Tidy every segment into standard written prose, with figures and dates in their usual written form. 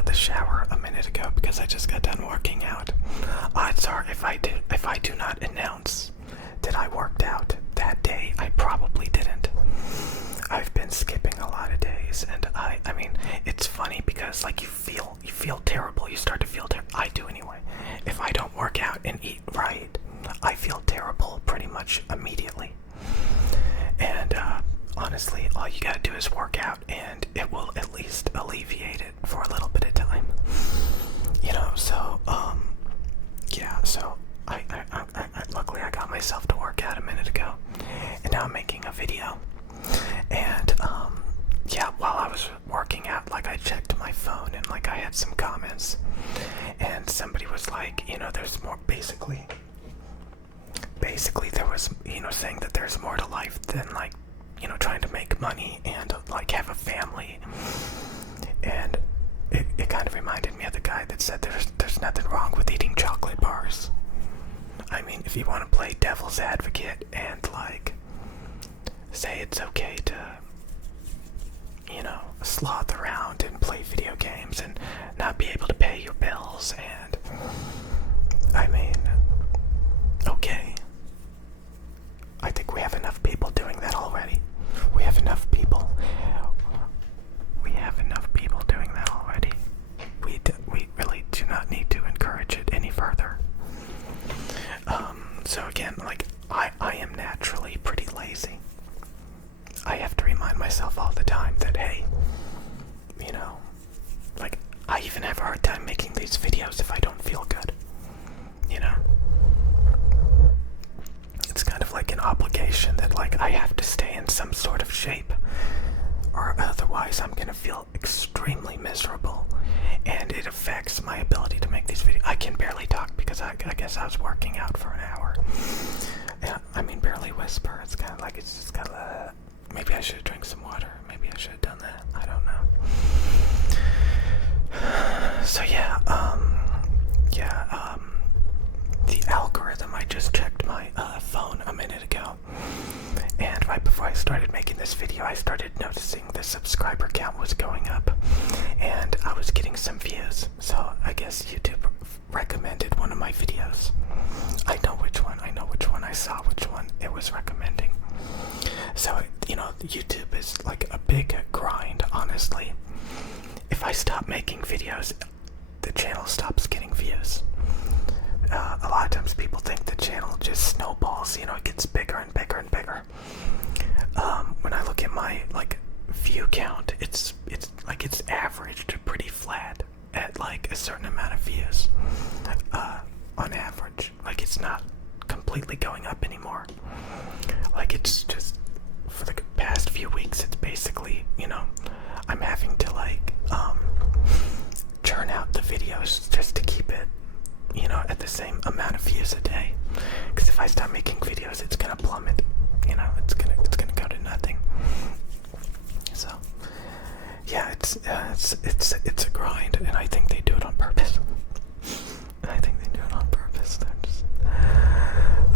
of the shower a minute ago because I just got done working out. Odds are if I do not announce that I worked out that day, I probably didn't. I've been skipping a lot of days, and I mean, it's funny because like you feel terrible. You start to feel terrible. I do anyway. If I don't work out and eat right, I feel terrible pretty much immediately. And honestly, all you gotta do is work out, and it will at least alleviate it for a little bit of time. You know, so yeah. So I luckily I got myself to work out a minute ago, and now I'm making a video. And yeah, while I was working out, like I checked my phone and like I had some comments, and somebody was like, you know, there's more. Basically there was, you know, saying that there's more to life than like, you know, trying to make money and like have a family. And it kind of reminded me of the guy that said there's nothing wrong with eating chocolate bars. I mean, if you want to play devil's advocate and like say it's okay to, you know, sloth around and play video games and not be able to pay your bills, and I mean, okay. I think we have enough people doing that already. We have enough people doing that already. We really do not need to encourage it any further. So again, like, I am naturally pretty lazy. I have to remind myself all the time that, hey, you know, like, I even have a hard time making these videos if I don't feel good, you know? It's kind of like an obligation that, like, I have to stay in some sort of shape, or otherwise I'm gonna feel extremely miserable, and it affects my ability to make these videos. I can barely talk because I guess I was working out for an hour. And I mean, barely whisper. It's kind of like, it's just kind of, maybe I should have drank some water. Maybe I should have done that. I don't know. So yeah, the algorithm, I just checked my phone a minute ago, and right before I started making this video, I started noticing the subscriber count was going up, and I was getting some views. So I guess YouTube recommended one of my videos. I know which one. I saw which one it was recommending. So, you know, YouTube is like a big grind, honestly. If I stop making videos, the channel stops getting views. A lot of times people think the channel just snowballs, you know, it gets bigger and bigger and bigger. When I look at my, like, view count, it's like it's averaged pretty flat at like a certain amount of views, on average. Like, it's not completely going up anymore. Like, it's just, for the past few weeks, it's basically, you know, I'm having to like churn out the videos just to keep it, you know, at the same amount of views a day. Because if I start making videos, it's gonna plummet. You know, it's gonna go to nothing. So yeah, it's a grind, and I think they do it on purpose. They're just,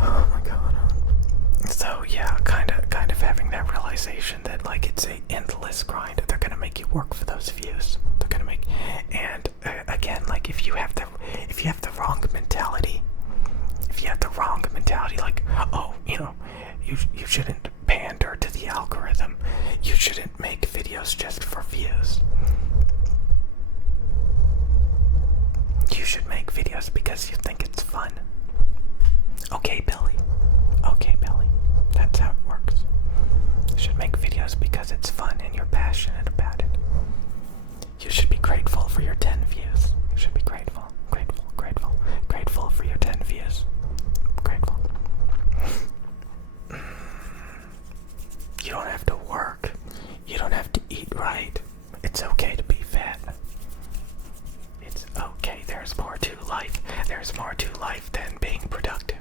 oh my god. So yeah, kind of having that realization that like it's a endless grind. They're gonna make you work for those views. They're gonna make, and again, like if you have the wrong mentality, like, oh, you know, you shouldn't pander to the algorithm. You shouldn't make videos just for views. You should make videos because you think it's fun. Okay, Billy. That's how it works. You should make videos because it's fun and you're passionate about it. You should be grateful for your 10 views. You should be grateful for your 10 views. Grateful. You don't have to work. You don't have to eat right. It's okay to be fat. It's okay. There's more to life. There's more to life than being productive.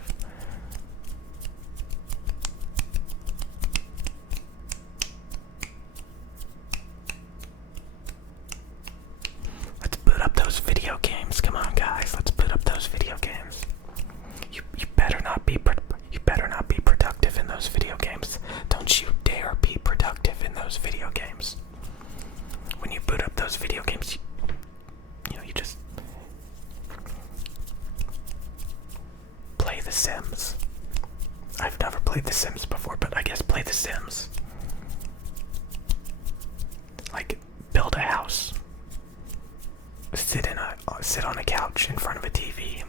Let's boot up those video games. Come on, guys. Let's boot up those video games. You better not be productive in those video games. Don't you dare be productive in those video games. When you boot up those video games, I've never played The Sims before, but I guess play The Sims. Like, build a house. Sit on a couch in front of a TV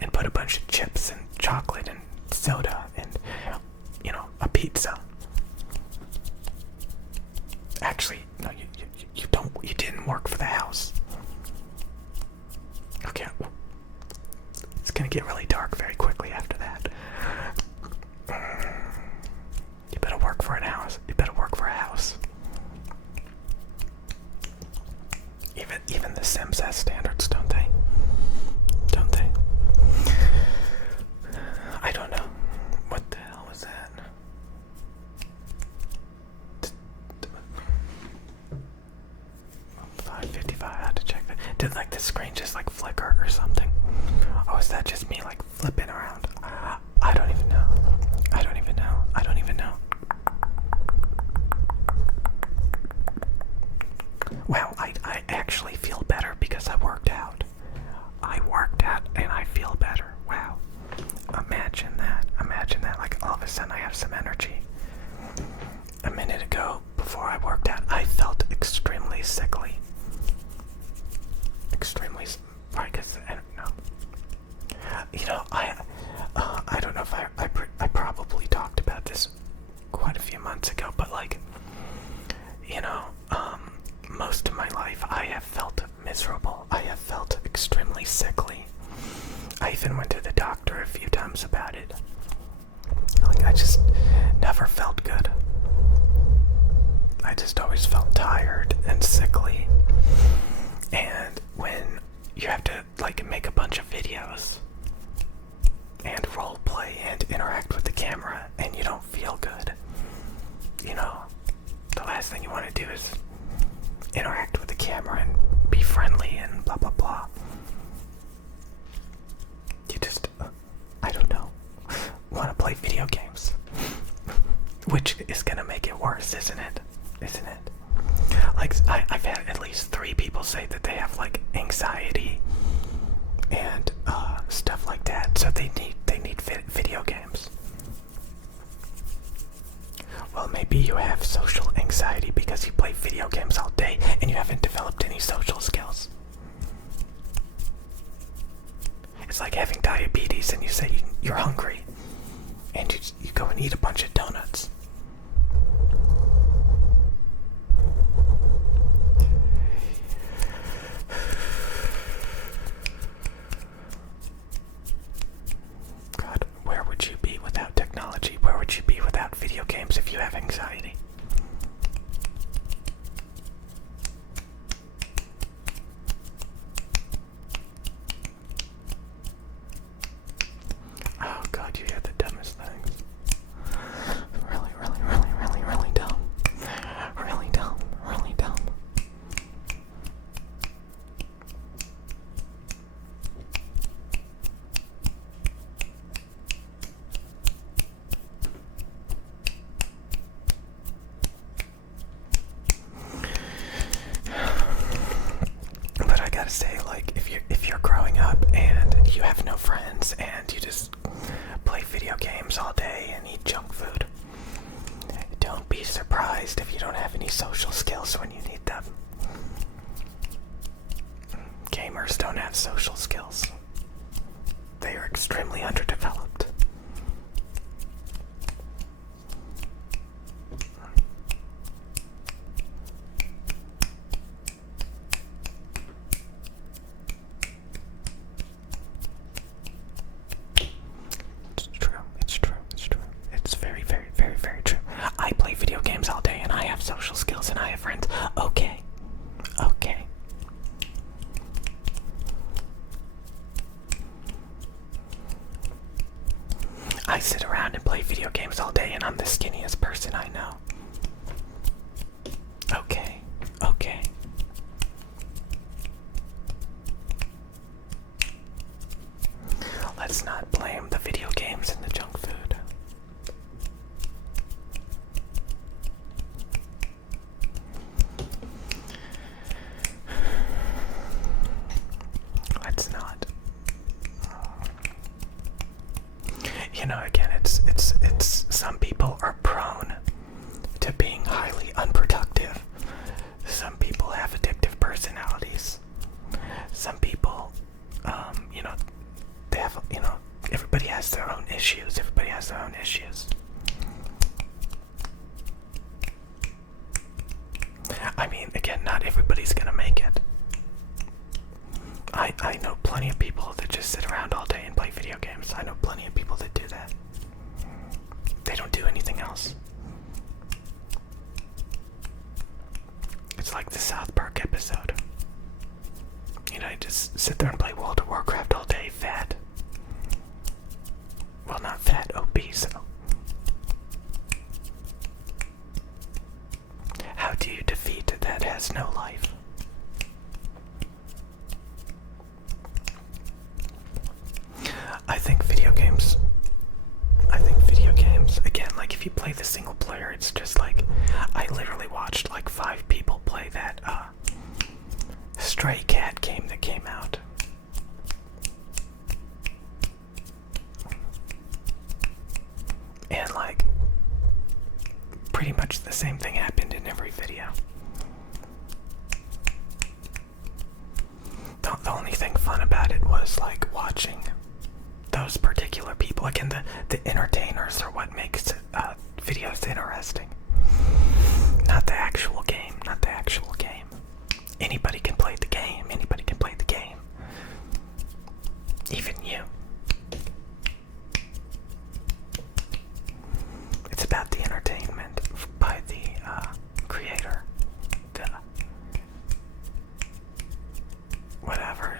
and put a bunch of chips and chocolate and soda and, a pizza. Actually, no, you didn't work for the house. Okay, it's gonna get really dark very quickly after that. You better work for an house. You better work for a house. Even the Sims has standards, don't they? Don't they? I don't know. What the hell was that? 5:55. I had to check that. Did like the screen just like flicker or something? Or is that just me like flipping around? I don't even know. I don't even know. I don't even know. Wow, I actually feel better because I worked out. I worked out and I feel better. Wow. Imagine that. Imagine that. Like all of a sudden I have some energy. A minute ago, before I worked out, I felt extremely sickly. Extremely, probably because, I don't know. I don't know if I probably talked about this quite a few months ago, but like, most of my life I have felt miserable. I have felt extremely sickly. I even went to the doctor a few times about it. Like, I just never felt good. I just always felt tired and sickly. And when you have to, like, make a bunch of videos and role play and interact with the camera and you don't feel good, the last thing you want to do is interact with the camera and be friendly and blah blah blah. You just, I don't know, want to play video games. Which is gonna make it worse, isn't it? Isn't it? Like, I've had at least 3 people say that they have like anxiety and stuff like that, so they need video games. Well, maybe you have social anxiety because you play video games all day and you haven't developed any social skills. It's like having diabetes and you say you're hungry and you go and eat a bunch of donuts. God, where would you be without technology? Where would you be without video games if you have anxiety? Oh God, you hear the dumbest things. Really, really, really, really, really dumb. Really dumb. Really dumb. But I gotta say, like, if you're growing up and you have no friends and you just play video games all day and eat junk food, don't be surprised if you don't have any social skills when you need them. Gamers don't have social skills. They are extremely underdeveloped. It's true. It's true. It's true. It's very, very, very, very true. I play video games all day and I have social skills and I have friends. Okay. Okay. I sit around and play video games all day and I'm the skinniest person I know. Okay. Okay. Let's not blame the video games and the junk food. Let's not. Again, it's I mean, again, not everybody's gonna make it. I know plenty of people that just sit around all day and play video games. I know plenty of people that do that. They don't do anything else. It's like the South Park episode. You know, you just sit there and play World of Warcraft all day, fat. Well, not fat, obese. How do you defeat that has no life? I think video games, again, like if you play the single player, it's just like, I literally watched like 5 people play that Stray Cat game that came out. And like, pretty much the same thing happened in every video. The only thing fun about it was like watching those particular people, again, the entertainers are what makes videos interesting. Not the actual game, not the actual game. Anybody can play the game, anybody can play the game. Even you. It's about the entertainment by the creator. The whatever.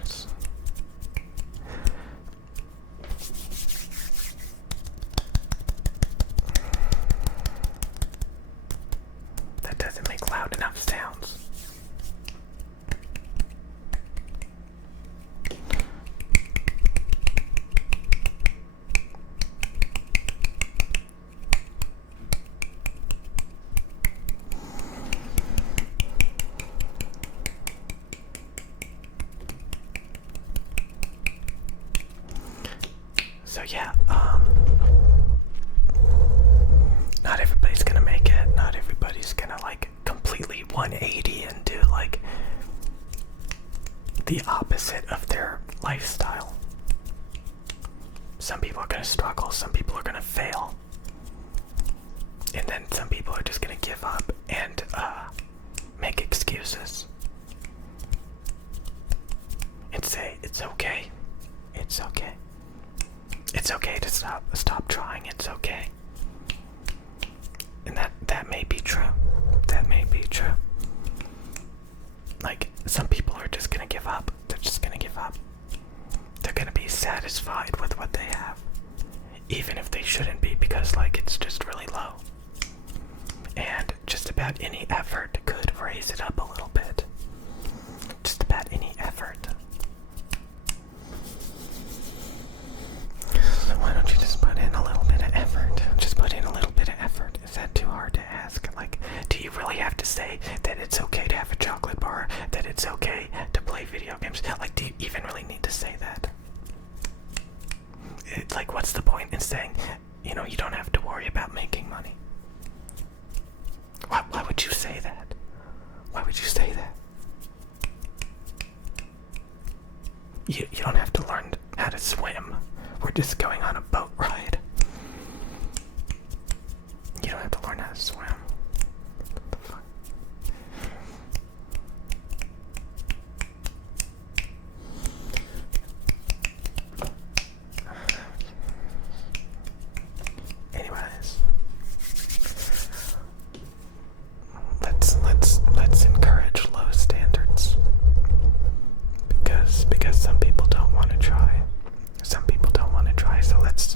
That doesn't make loud enough sounds. So yeah, not everybody's gonna make it. Not everybody's gonna like completely 180 and do like the opposite of their lifestyle. Some people are gonna struggle, some people are gonna fail. And then some people are just gonna give up and make excuses. And say, it's okay. It's okay. It's okay to stop trying, it's okay. And that may be true. That may be true. Like, some people are just gonna give up. They're just gonna give up. They're gonna be satisfied with what they have. Even if they shouldn't be, because like it's just really low. And just about any effort could raise it up a little bit. Just about any effort. So why don't you just put in a little bit of effort? Just put in a little bit of effort. Is that too hard to ask? Like, do you really have to say that it's okay to have a chocolate bar? That it's okay to play video games? Like, do you even really need to say that? Like, what's the point in saying, you know, you don't have to worry about making money? Why would you say that? Why would you say that? You don't have to learn how to swim. We're just going on a boat ride. You don't have to learn how to swim. What the fuck? Anyways, let's encourage low standards. Because some people don't want to try. Some people don't want to try, so let's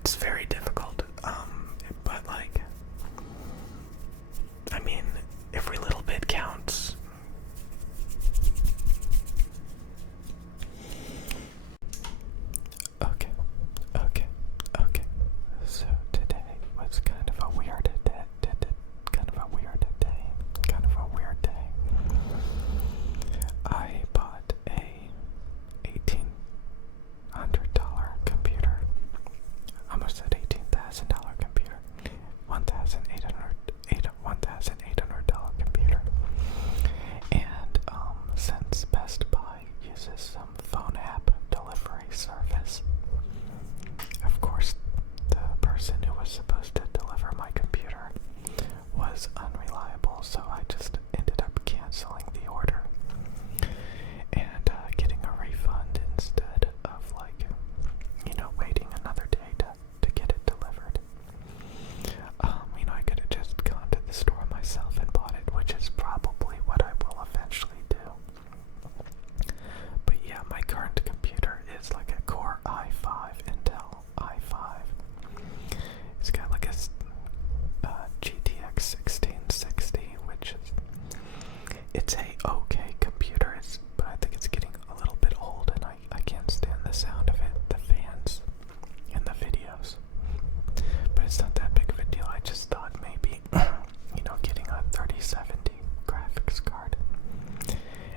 it's very difficult. But like, I mean, every little bit counts. Okay, okay, okay. So today was kind of a weird day. I bought a $1,800 computer. I almost said $18,000 computer. $1,800 computer. And since Best Buy uses some phone app delivery service, of course the person who was supposed to deliver my computer was unreliable, so I just ended up canceling the order and getting a refund instead of, like, waiting another day to get it delivered. I could have just gone to the store myself and bought it, which is probably what I will eventually do. But yeah, my current computer is like a Core i5, Intel i5. It's got like a GTX 1660, which is, it's a okay computer, but I think it's getting a little bit old, and I can't stand the sound of it, the fans in the videos. But it's not that big of a deal. I just thought maybe, getting a 3070 graphics card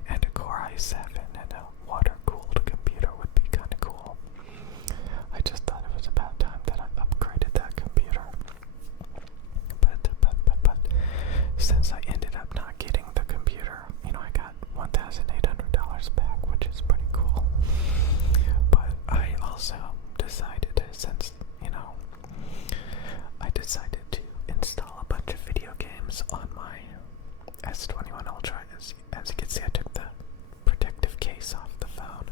and a Core i7 and a water-cooled computer would be kind of cool. I just thought it was about time that I upgraded that computer. But since I ended up not getting the computer, I got $1,800 back, which is pretty cool. But I also decided, since, I decided to install a bunch of video games on my S21 Ultra. As you can see, I took the protective case off the phone.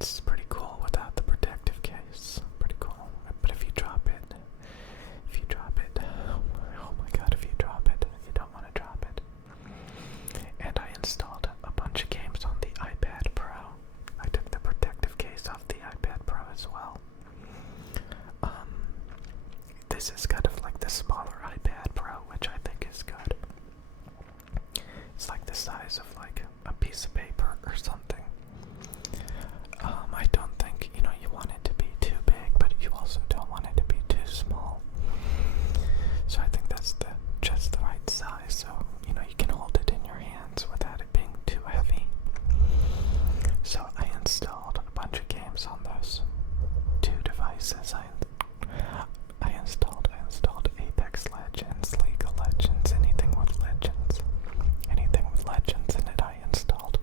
It's pretty cool without the protective case. Pretty cool. But if you drop it, oh my god, if you drop it, you don't want to drop it. And I installed a bunch of games on the iPad Pro. I took the protective case off the iPad Pro as well. This is kind of like the smaller iPad Pro, which I think is good. It's like the size of like a piece of paper or something. I don't think, you want it to be too big, but you also don't want it to be too small. So I think that's just the right size, so, you can hold it in your hands without it being too heavy. So I installed a bunch of games on those two devices. I installed Apex Legends, League of Legends, anything with legends in it I installed.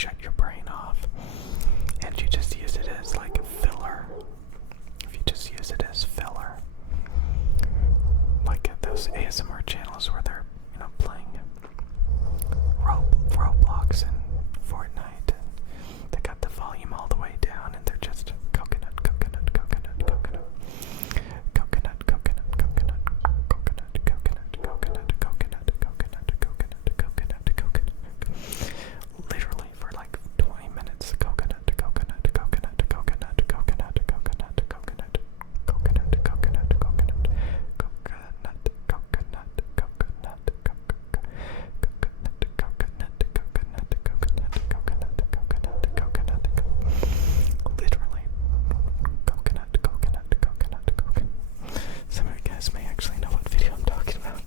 shut your brain off, and you just use it as like a filler. If you just use it as filler, like those ASMR channels where they're, playing Roblox and Fortnite, and they got the volume all the way down, and they're just coconut, coconut, coconut, coconut, coconut, coconut, coconut, coconut, coconut, coconut, coconut, coconut, coconut, coconut, literally for like 20 minutes. Coconut, coconut, coconut, coconut, coconut, coconut, coconut, coconut, coconut, coconut, coconut, literally coconut. Some of you guys may actually know what video I'm talking about.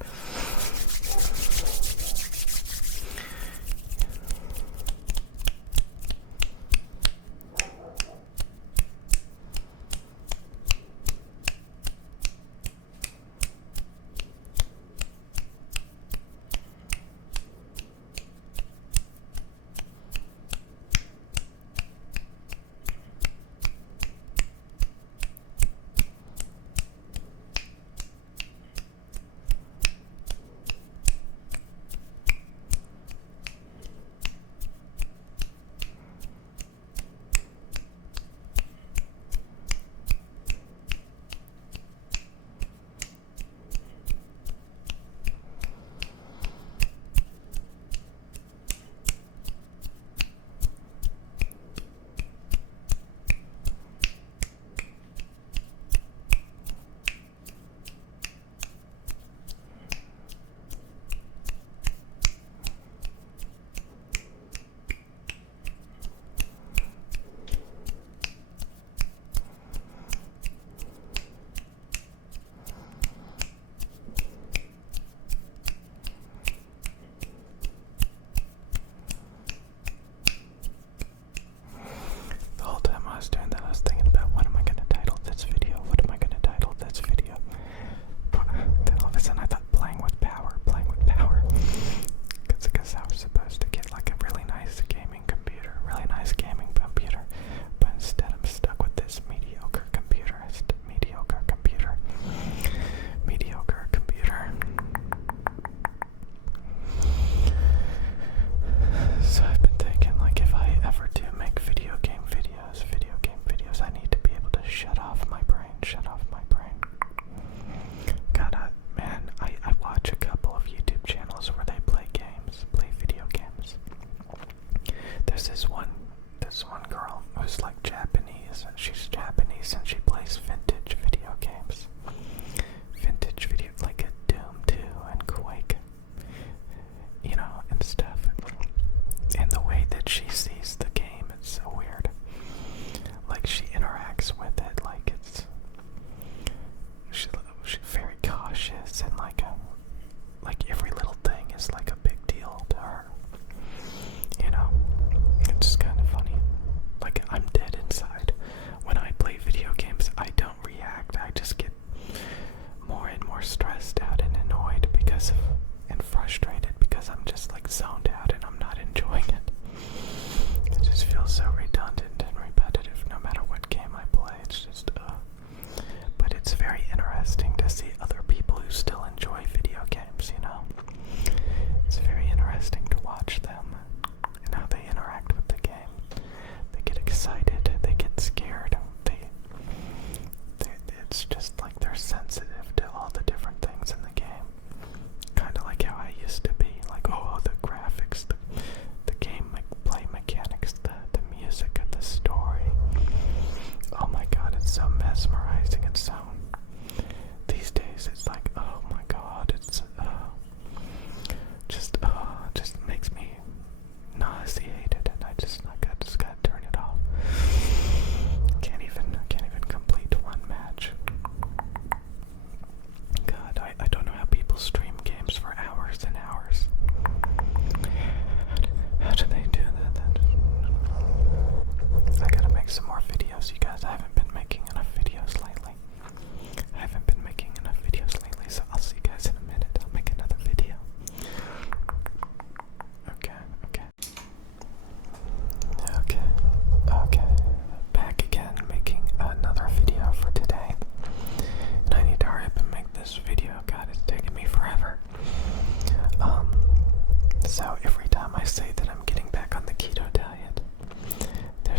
The whole time I was doing that, I was thinking about what am I going to title this video? What am I going to title this video? Then all of a sudden I thought playing with power. Because I was supposed to get like a really nice gaming computer, but instead I'm stuck with this mediocre computer. So I've been thinking, like, if I ever do make video game videos, I need to be able to shut off my brain. God, man, I watch a couple of YouTube channels where they play video games. There's this one girl who's like Japanese. She's Japanese and she plays vintage video games. Like a Doom 2 and Quake, and stuff. And the way that she sees the game, it's so weird. Like, she interacts with it like she's very cautious, and like every little thing is like a big deal to her. It's kind of funny. Like, I'm dead inside. When I play video games, I don't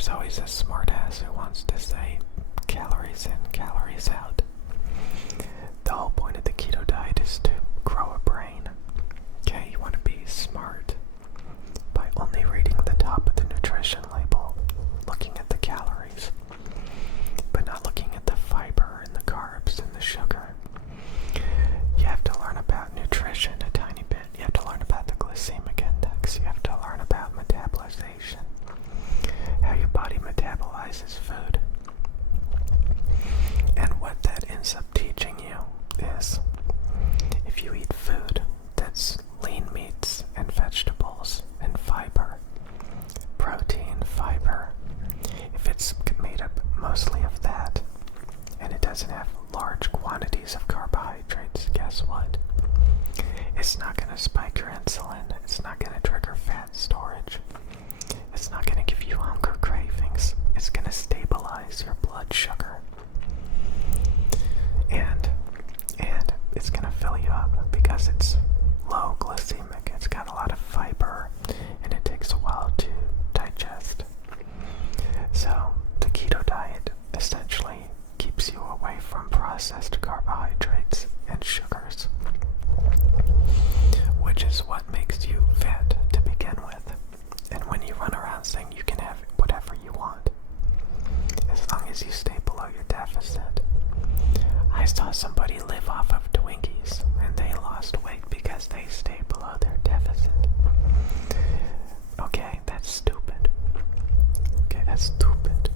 there's always a smartass who wants to say calories in, calories out. The whole point of the keto diet is to grow a brain. Okay, you want to be smart by only reading the top of the nutrition label, looking at the calories, but not looking at the fiber and the carbs and the sugar. You have to learn about nutrition a tiny bit. You have to learn about the glycemic index. You have to learn about metabolization, how your body metabolizes food. And what that ends up teaching you is, if you eat food that's lean meats and vegetables and fiber, protein, fiber, if it's made up mostly of that, and it doesn't have large quantities of carbohydrates, guess what? It's not going to spike your insulin. It's not going to trigger fat storage. It's not going to give you hunger cravings. It's going to stabilize your blood sugar. And it's going to fill you up because it's low glycemic. It's got a lot of fiber, and it takes a while to digest. So the keto diet essentially keeps you away from processed carbohydrates and sugars, which is what makes you fat to begin with. And when you run around saying you can have whatever you want, as long as you stay below your deficit. I saw somebody live off of Twinkies, and they lost weight because they stayed below their deficit. Okay, that's stupid. Okay, that's stupid.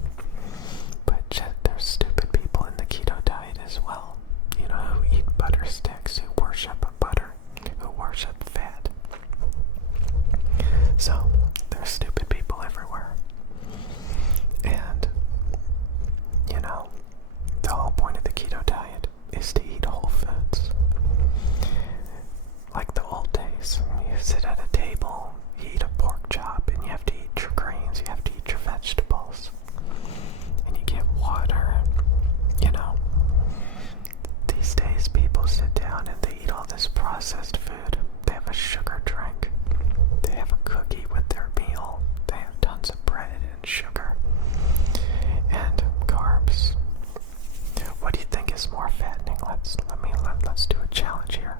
But there's stupid people in the keto diet as well. You know, who eat butter sticks, who worship butter, who worship fat. So, there's stupid people everywhere. And, you know, the whole point of the keto diet is to eat whole foods. Like the old days, you sit at a table, you eat a pork chop, and you have to eat your grains, you have to eat your vegetables, and you get water. You know, these days people sit down and they eat all this processed food. They have a sugar drink, they have a cookie with their meal, they have tons of bread and sugar and carbs. What do you think is more fattening? Let's do a challenge here.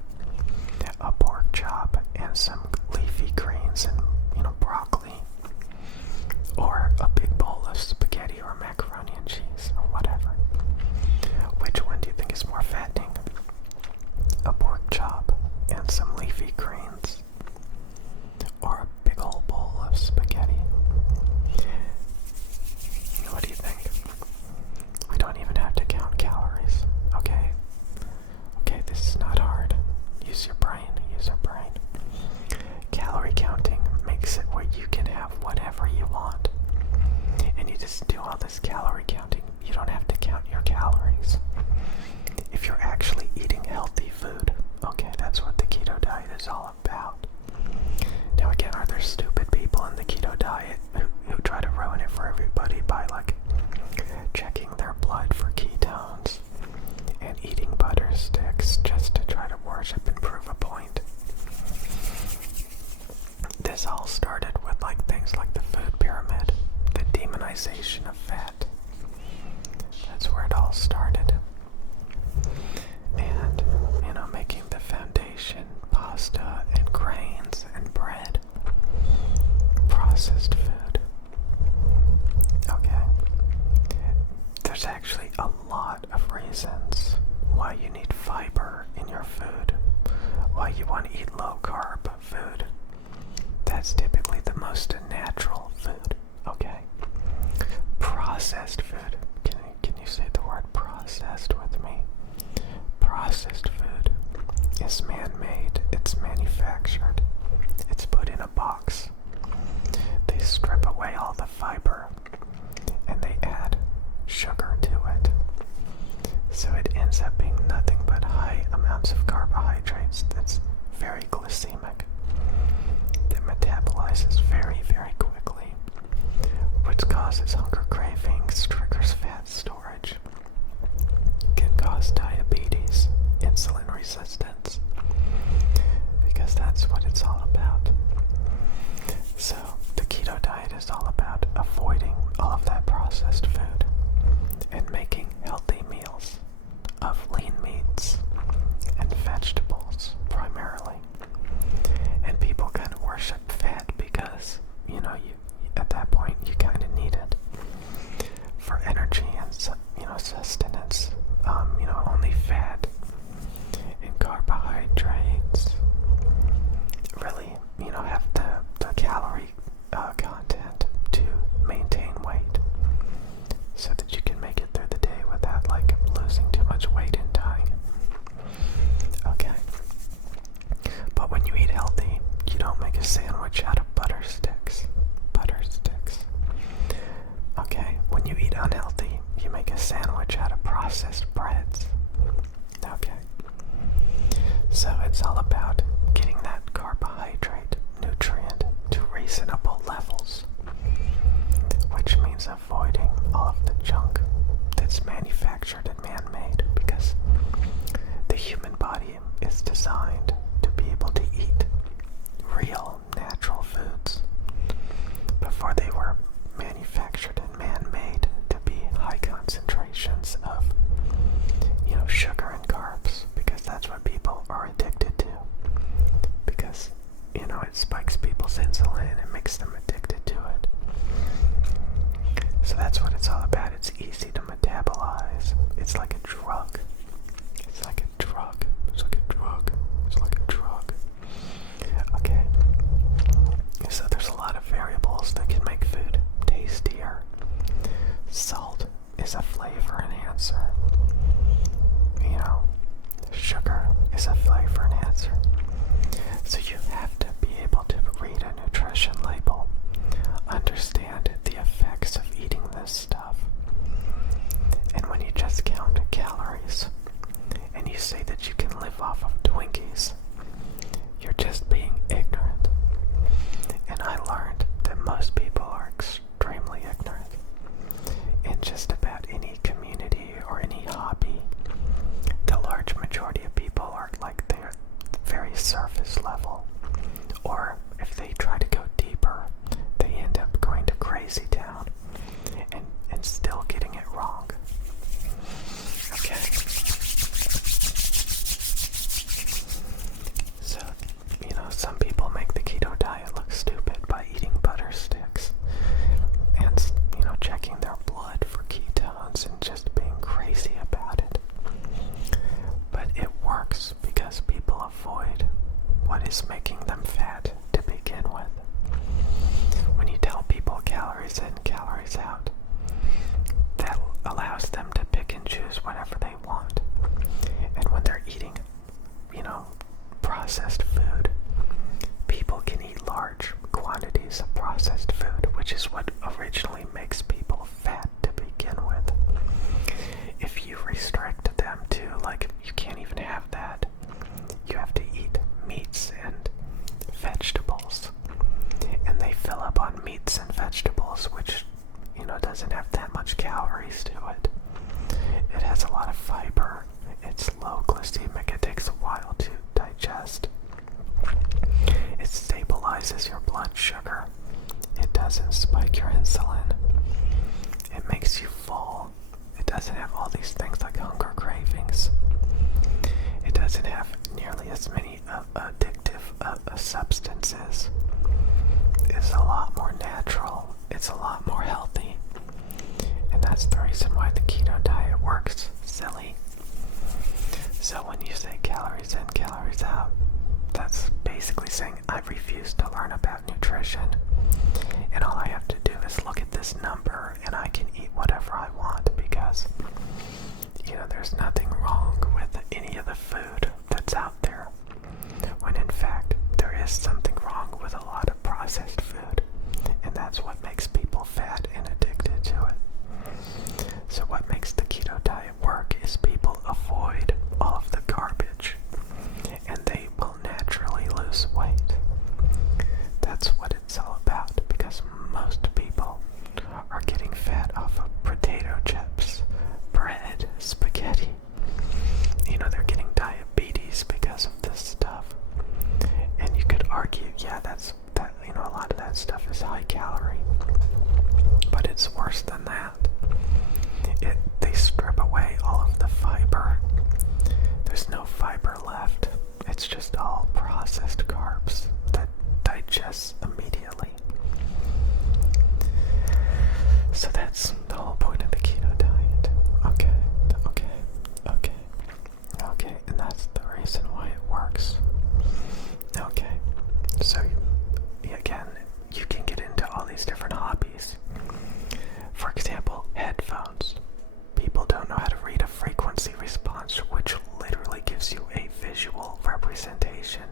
A pork chop and some leafy greens and, you know, broccoli, or a big bowl of spaghetti or macaroni and cheese or whatever. Which one do you think is more fattening? A pork chop and some leafy greens, or a big old bowl of spaghetti? What do you think? We don't even have to count calories, okay? Okay, this is not hard. Use your brain, use your brain. Calorie counting makes it where you can have whatever you want. And you just do all this calorie counting. You don't have to count your calories. If you're actually eating healthy food, okay, that's what the keto diet is all about. Now again, are there stupid people in the keto diet who try to ruin it for everybody by, like, checking their blood for ketones and eating butter sticks just to try to worship and prove a point? This all started with, like, things like the food pyramid, the demonization of fat. That's where it all started. And, you know, making the foundation pasta and grains and bread, processed food. Okay. There's actually a lot of reasons why you need fiber in your food, why you want to eat low carb food. That's typically the most natural food, okay? Processed food. Can you say the word processed with me? Processed food is man-made, it's manufactured, it's put in a box. They strip away all the fiber and they add sugar to it. So it ends up being nothing but high amounts of carbohydrates that's very glycemic, that metabolizes very, very quickly, which causes hunger cravings, triggers fat storage, can cause diabetes, insulin resistance, because that's what it's all about. So the keto diet is all about avoiding all of that processed food and making healthy meals of lean meats and vegetables primarily. And people kind of worship fat because, you at that point you kind of need it for energy and, sustenance. Only fat and carbohydrates really, have the calorie content to maintain weight so that you can make it through the day without losing too much weight and dying. Okay. But when you eat healthy, you don't make a sandwich out of butter sticks. Butter sticks. Okay. When you eat unhealthy, you make a sandwich out of processed breads. Okay. So it's all about getting that carbohydrate nutrient to reasonable levels, which means avoiding all of the junk that's manufactured and man-made, because the human body is designed to be able to eat real natural foods before they were manufactured and man-made to be high concentrations of sugar and carbs, because that's what people are addicted to, because it spikes people's insulin and makes them addicted to it. So that's what it's all about. It's easy to metabolize. It's like a drug. It's like a drug. It's like a drug. It's like a drug. Okay. So there's a lot of variables that can make food tastier. Salt is a flavor enhancer. Sugar is a flavor enhancer. So you have to be able to read a nutrition label, understand the effects of eating this stuff. And when you just count calories and you say that you can live off of Twinkies, you're just being ignorant. And I learned that most people are extremely ignorant in just about any community or any hobby. The large majority of people are they're very surface level, or if they try to go deeper, they end up going to crazy town and still getting it wrong. Okay. So, some people make the keto diet look stupid by eating butter sticks and, checking their blood for ketones and just being crazy about it. But it works because people avoid what is making them fat to begin with. When you tell people calories in, calories out, that allows them to pick and choose whatever they want. And when they're eating, processed food, people can eat large quantities of processed food, which is what originally makes people fat to begin with. If you restrict them to, you can't even have that, you have to eat meats and vegetables, and they fill up on meats and vegetables, which, doesn't have that much calories to it. It has a lot of fiber, it's low glycemic, it takes a while to digest. It stabilizes your blood sugar. It doesn't spike your insulin. It makes you full. It doesn't have all these things like hunger cravings. It doesn't have nearly as many addictive substances. It's a lot more natural. It's a lot more healthy. And that's the reason why the keto diet works. Silly. So when you say calories in, calories out, that's basically saying I refuse to learn about nutrition, and all I have to do is look at this number and I can eat whatever I want, because there's nothing wrong with any of the food that's out there, when in fact there is something wrong with a lot of processed food, and that's what makes people fat and addicted to it. So what makes the keto diet work is people avoid all of the garbage, and they will naturally lose weight. That's what it's all about, because most people So that's the whole point of the keto diet. Okay, and that's the reason why it works. Okay, so again, you can get into all these different hobbies. For example, headphones. People don't know how to read a frequency response, which literally gives you a visual representation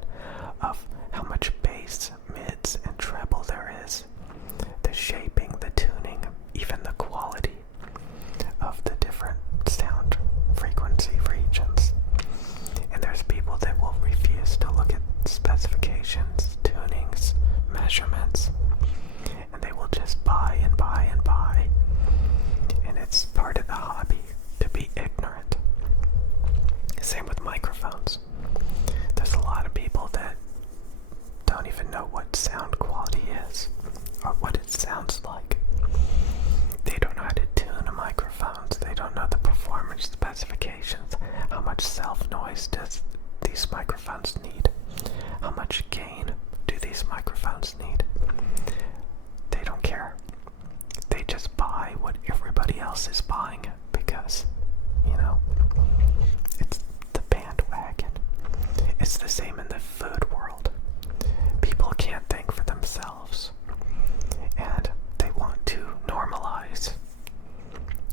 of how much bass, mids, and treble there is. The shaping, the tuning, even the quality of the different sound frequency regions. And there's people that will refuse to look at specifications, tunings, measurements, and they will just buy and buy and buy. And it's part of the hobby to be ignorant. Same with microphones. There's a lot of people that don't even know what sound quality is or what it sounds like. They don't know how to tune microphones. They don't know the performance specifications. How much self-noise does these microphones need? How much gain do these microphones need? They don't care. They just buy what everybody else is buying because, it's the bandwagon. It's the same in the food world. People can't think for themselves, and they want to normalize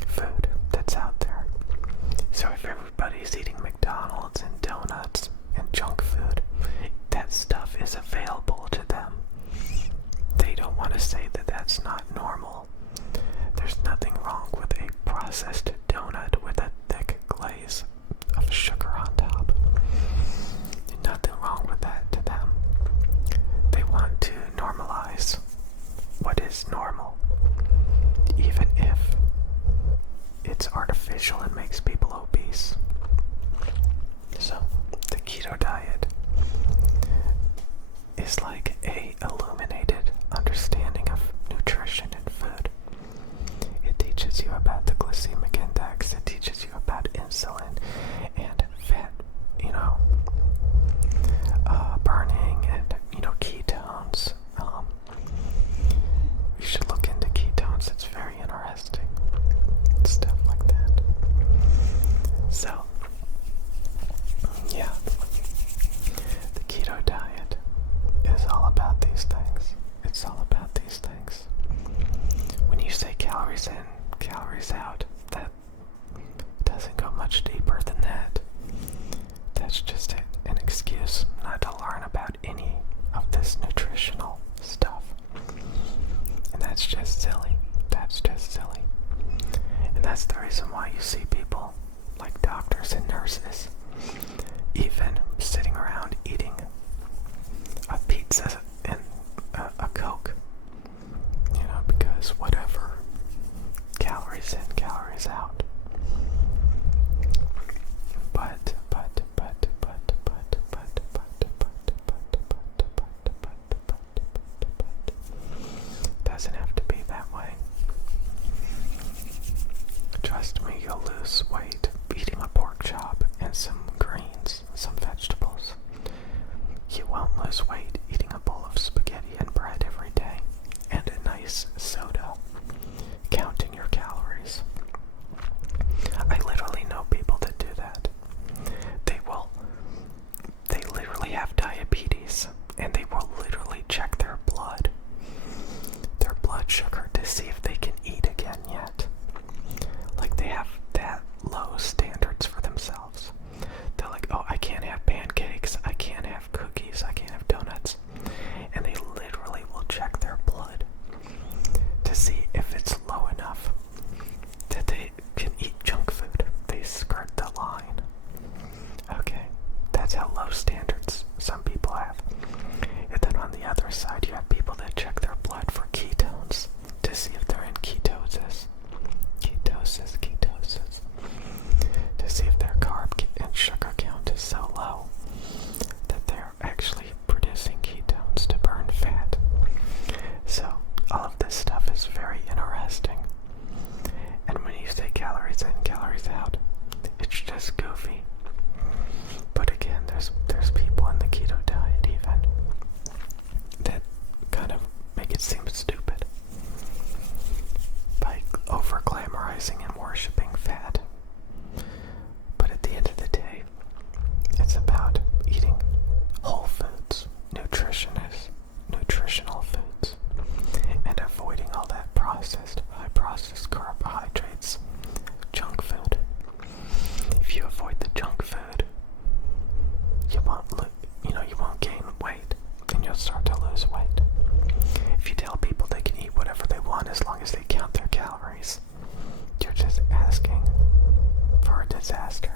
food that's out there. So if everybody's eating McDonald's and donuts and junk food, that stuff is available to them. They don't want to say that that's not normal. There's nothing wrong with a processed donut with a thick glaze of sugar on top. Nothing wrong with that to them. They want to normalize what is normal, even if it's artificial and makes people obese. So, the keto diet is like a illuminated understanding of nutrition and food. It teaches you about the glycemic index, it teaches you about insulin and fat, burning and, ketones. You should look into ketones, it's very interesting. Stuff like that. So, yeah. The keto diet is all about these things. It's all about these things. When you say calories in, calories out, that doesn't go much deeper than that. That's just an excuse not to learn about any of this nutritional stuff. And that's just silly. That's just silly. And that's the reason why you see people like doctors and nurses even sitting around eating a pizza and a Coke. Because whatever, calories in, calories out. But doesn't have to be that way. Trust me, you'll lose weight eating a pork chop and some greens, some vegetables. You won't lose weight eating a bowl of spaghetti and bread every day and a nice soda, counting your calories. glamorizing and worshiping fat. But at the end of the day, it's about eating whole foods, nutritional foods, and avoiding all that high-processed carbohydrates, junk food. If you avoid the junk food, you won't gain weight, and you'll start to lose weight. If you tell people they can eat whatever they want as long as they count their calories, you're just asking for a disaster.